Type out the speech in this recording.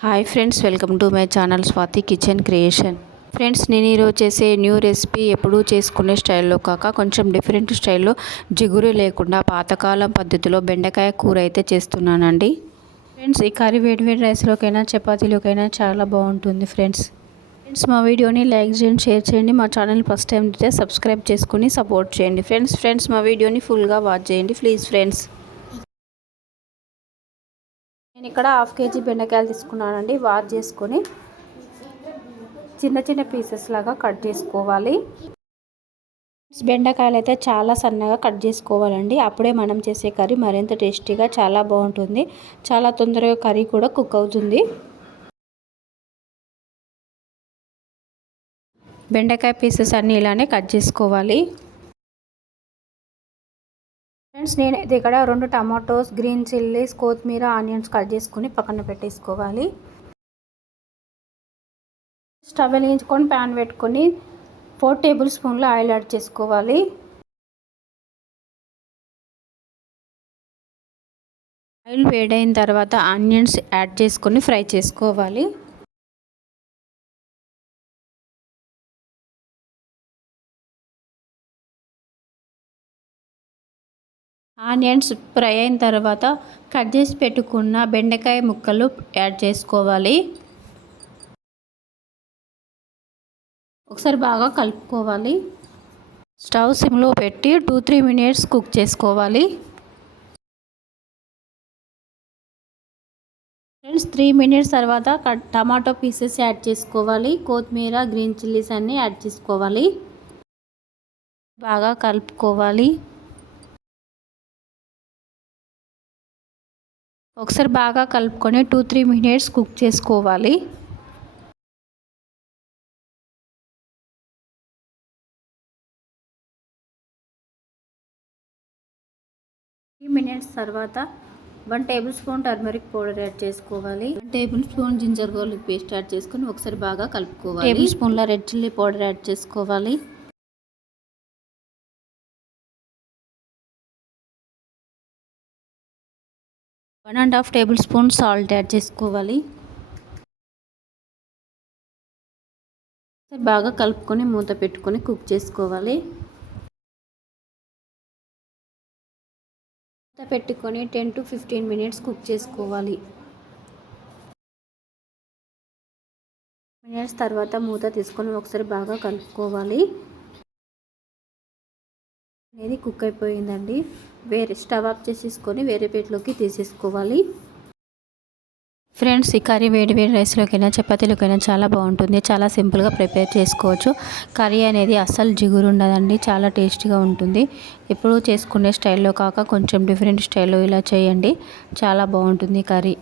Hi friends, welcome to my channel Swathi kitchen creation. Friends, నేను ఈరోజు చేసే న్యూ రెసిపీ ఎప్పుడూ చేసుకునే స్టైల్లో కాక కొంచెం డిఫరెంట్ స్టైల్లో జిగురు లేకుండా పాతకాలం పద్ధతిలో బెండకాయ కూర అయితే చేస్తున్నానండి. ఫ్రెండ్స్, ఈ కర్రీ వేడివేడి రైస్లోకైనా చపాతీలోకైనా చాలా బాగుంటుంది. ఫ్రెండ్స్, మా వీడియోని లైక్ చేయండి, షేర్ చేయండి. మా ఛానల్ ఫస్ట్ టైం అయితే సబ్స్క్రైబ్ చేసుకుని సపోర్ట్ చేయండి. ఫ్రెండ్స్ మా వీడియోని ఫుల్గా వాచ్ చేయండి ప్లీజ్. ఫ్రెండ్స్, నేను ఇక్కడ హాఫ్ కేజీ బెండకాయలు తీసుకున్నానండి. వాష్ చేసుకొని చిన్న చిన్న పీసెస్ లాగా కట్ చేసుకోవాలి. బెండకాయలు అయితే చాలా సన్నగా కట్ చేసుకోవాలండి. అప్పుడే మనం చేసే కర్రీ మరింత టేస్టీగా చాలా బాగుంటుంది. చాలా తొందరగా కర్రీ కూడా కుక్ అవుతుంది. బెండకాయ పీసెస్ అన్నీ ఇలానే కట్ చేసుకోవాలి. ఫ్రెండ్స్, నేను ఇక్కడ 2 టమాటోస్, గ్రీన్ చిల్లీస్, కొత్తిమీర, ఆనియన్స్ కట్ చేసుకుని పక్కన పెట్టేసుకోవాలి. స్టవ్ వెలిగించుకొని ప్యాన్ పెట్టుకొని 4 టేబుల్ స్పూన్ల ఆయిల్ యాడ్ చేసుకోవాలి. ఆయిల్ వేడైన తర్వాత ఆనియన్స్ యాడ్ చేసుకొని ఫ్రై చేసుకోవాలి. ఆనియన్స్ ఫ్రై అయిన తర్వాత కట్ చేసి పెట్టుకున్న బెండకాయ ముక్కలు యాడ్ చేసుకోవాలి. ఒకసారి బాగా కలుపుకోవాలి. స్టవ్ సిమ్లో పెట్టి 2-3 మినిట్స్ కుక్ చేసుకోవాలి. ఫ్రెండ్స్, 3 మినిట్స్ తర్వాత టమాటో పీసెస్ యాడ్ చేసుకోవాలి. కొత్తిమీర, గ్రీన్ చిల్లీస్ అన్నీ యాడ్ చేసుకోవాలి. బాగా కలుపుకోవాలి. ఒకసారి బాగా కలుపుకొని 2-3 మినిట్స్ కుక్ చేసుకోవాలి. మినిట్స్ తర్వాత 1 tablespoon turmeric powder add చేసుకోవాలి. 1 tablespoon ginger garlic paste add చేసుకొని ఒకసారి బాగా కలుపుకోవాలి. టేబుల్ స్పూన్ల రెడ్ చిల్లీ పౌడర్ యాడ్ చేసుకోవాలి. 1.5 టేబుల్ స్పూన్ సాల్ట్ యాడ్ చేసుకోవాలి. బాగా కలుపుకొని మూత పెట్టుకొని కుక్ చేసుకోవాలి. మూత పెట్టుకొని 10-15 మినిట్స్ కుక్ చేసుకోవాలి. మినిట్స్ తర్వాత మూత తీసుకొని ఒకసారి బాగా కలుపుకోవాలి. అనేది కుక్ అయిపోయిందండి. వేరే స్టవ్ ఆఫ్ చేసేసుకొని వేరే ప్లేట్లోకి తీసేసుకోవాలి. ఫ్రెండ్స్, ఈ కర్రీ వేడి రైస్లోకైనా చపాతీలోకైనా చాలా బాగుంటుంది. చాలా సింపుల్గా ప్రిపేర్ చేసుకోవచ్చు. కర్రీ అనేది అస్సలు జిగురు ఉండదండి. చాలా టేస్టీగా ఉంటుంది. ఎప్పుడూ చేసుకునే స్టైల్లో కాక కొంచెం డిఫరెంట్ స్టైల్లో ఇలా చేయండి. చాలా బాగుంటుంది కర్రీ.